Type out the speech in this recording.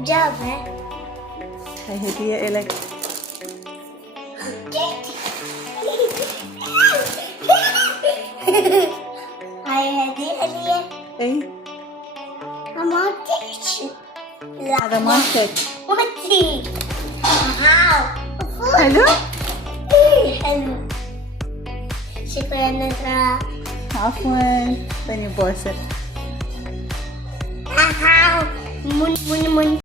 Good job, man. هاي هدية إلك. هاي هدية لي. إيه ما تيجي. لا هذا مالتك. ما تيجي. حلو؟ إيه حلو. شكرا نزرة. عفوا اعطيني بوسة. من